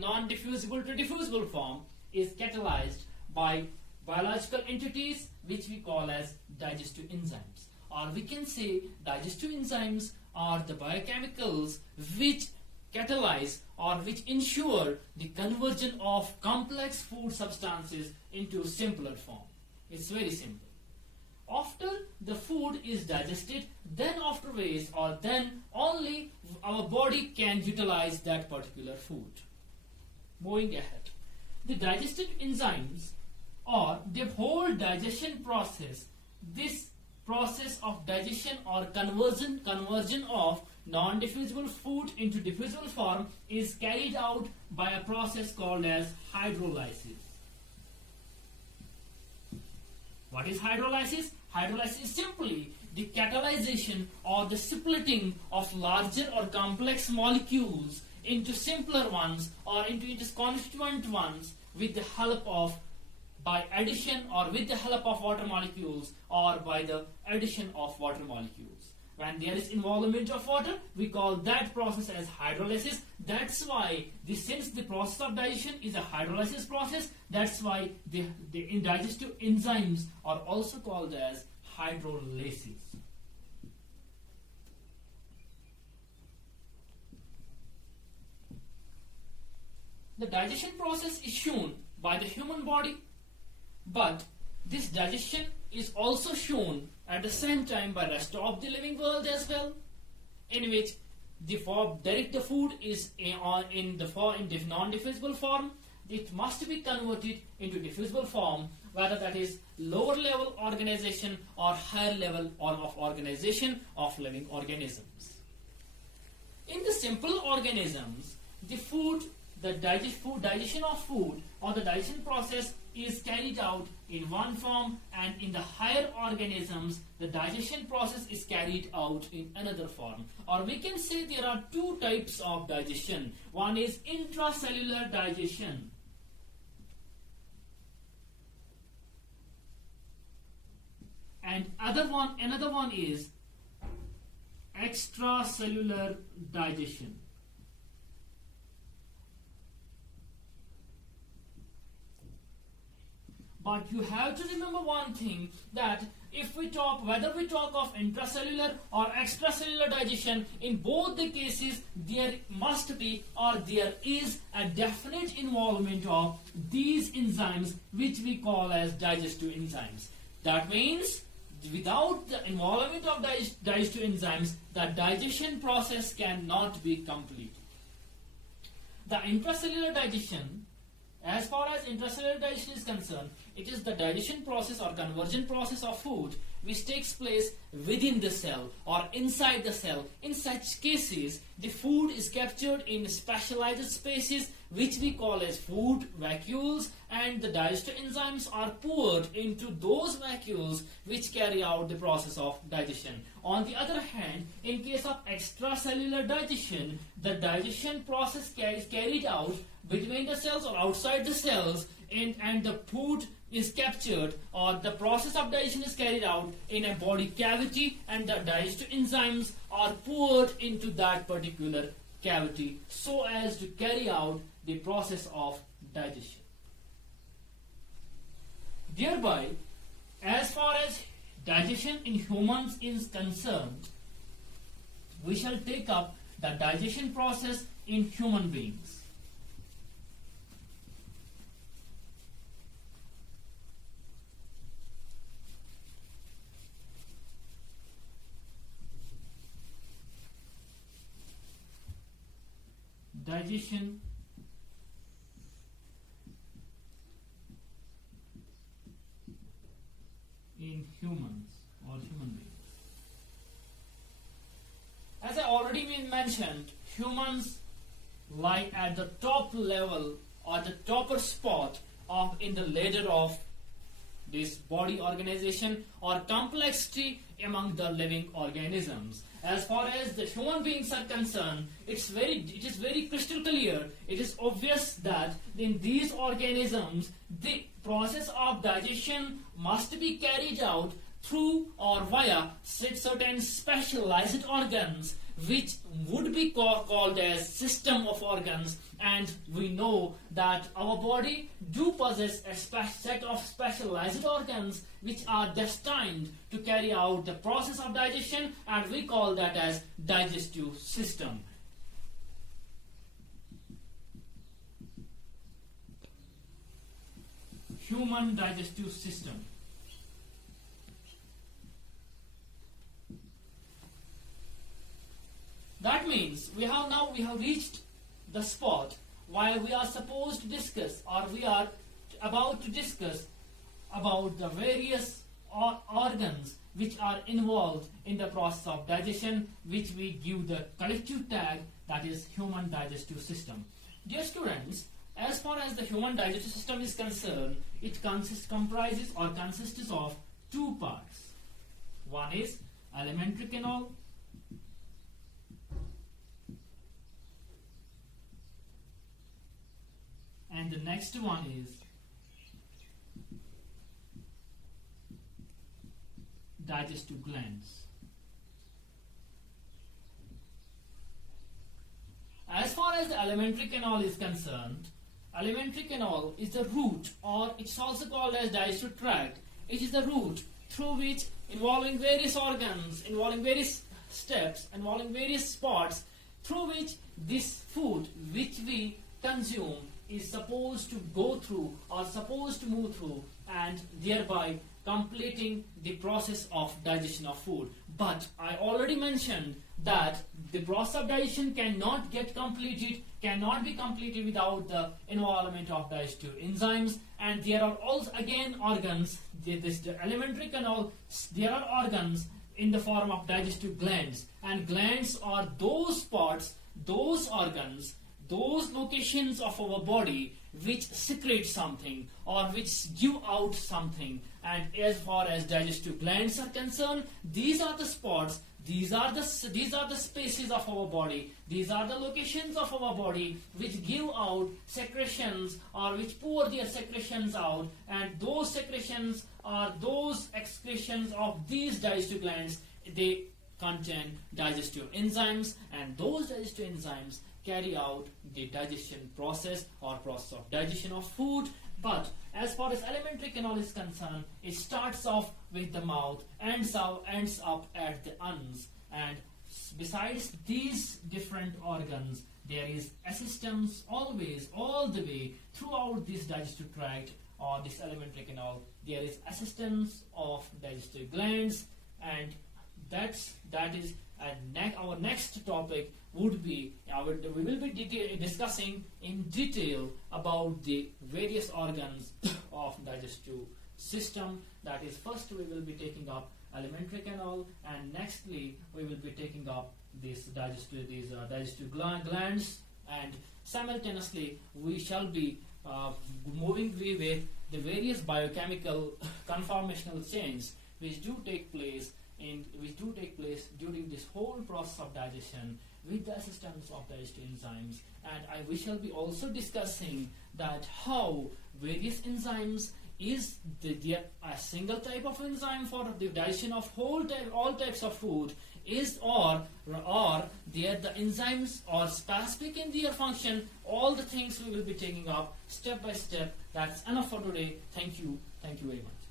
non-diffusible to diffusible form is catalyzed by biological entities which we call as digestive enzymes, or we can say digestive enzymes are the biochemicals which catalyze or which ensure the conversion of complex food substances into simpler form. It's very simple. After the food is digested, then afterwards or then only our body can utilize that particular food. Moving ahead, the digestive enzymes or the whole digestion process, this process of digestion or conversion of non-diffusible food into diffusible form is carried out by a process called as hydrolysis. What is hydrolysis? Hydrolysis is simply the catalyzation or the splitting of larger or complex molecules into simpler ones or into its constituent ones with the help of by addition or with the help of water molecules or by the addition of water molecules. When there is involvement of water, we call that process as hydrolysis. That's why since the process of digestion is a hydrolysis process, that's why the digestive enzymes are also called as hydrolysis. The digestion process is shown by the human body, but this digestion is also shown at the same time by rest of the living world as well, in which the food is in non-diffusible form. It must be converted into diffusible form, whether that is lower level organization or higher level of organization of living organisms. In the simple organisms, the digestion of food or the digestion process is carried out in one form, and in the higher organisms the digestion process is carried out in another form. Or we can say there are two types of digestion. One is intracellular digestion, and another one is extracellular digestion. But you have to remember one thing, that whether we talk of intracellular or extracellular digestion, in both the cases there must be or there is a definite involvement of these enzymes which we call as digestive enzymes. That means without the involvement of digestive enzymes, the digestion process cannot be complete. The intracellular digestion, as far as intracellular digestion is concerned, it is the digestion process or conversion process of food which takes place within the cell or inside the cell. In such cases, the food is captured in specialized spaces which we call as food vacuoles, and the digestive enzymes are poured into those vacuoles which carry out the process of digestion. On the other hand, in case of extracellular digestion, the digestion process is carried out between the cells or outside the cells, and the food is captured or the process of digestion is carried out in a body cavity, and the digestive enzymes are poured into that particular cavity so as to carry out the process of digestion. Thereby, as far as digestion in humans is concerned, we shall take up the digestion process in human beings. Digestion in humans or human beings. As I already mentioned, humans lie at the top level or the topper spot in the ladder of this body organization or complexity among the living organisms. As far as the human beings are concerned, it is very crystal clear. It is obvious that in these organisms, the process of digestion must be carried out through or via certain specialized organs which would be called as system of organs. And we know that our body do possess a set of specialized organs which are destined to carry out the process of digestion, and we call that as digestive system. Human digestive system. That means we have reached the spot while we are supposed to discuss, or we are about to discuss, about the various organs which are involved in the process of digestion, which we give the collective tag, that is human digestive system. Dear students, as far as the human digestive system is concerned, it comprises of two parts. One is alimentary canal, and the next one is digestive glands. As far as the alimentary canal is concerned, alimentary canal is the route, or it's also called as digestive tract. It is the route through which, involving various organs, involving various steps, involving various spots, through which this food which we consume is supposed to go through or supposed to move through, and thereby completing the process of digestion of food. But I already mentioned that the process of digestion cannot be completed without the involvement of digestive enzymes. And there are also again organs, the alimentary canal, there are organs in the form of digestive glands, and glands are those parts, those organs, those locations of our body which secrete something or which give out something. And as far as digestive glands are concerned, these are the spots, these are the spaces of our body, these are the locations of our body which give out secretions or which pour their secretions out, and those secretions are those excretions of these digestive glands. They contain digestive enzymes, and those digestive enzymes carry out the digestion process or process of digestion of food. But as far as alimentary canal is concerned, it starts off with the mouth, ends up at the anus, and besides these different organs, there is assistance always, all the way throughout this digestive tract or this alimentary canal. There is assistance of digestive glands, and that is our next topic would be, we will be discussing in detail about the various organs of digestive system. That is, first we will be taking up alimentary canal, and nextly we will be taking up these digestive glands, and simultaneously we shall be moving with the various biochemical conformational changes which do take place during this whole process of digestion with the assistance of digestive enzymes. And we shall be also discussing that how various enzymes, is there a single type of enzyme for the digestion of all types of food, or there the enzymes are specific in their function. All the things we will be taking up step by step. That's enough for today. Thank you very much.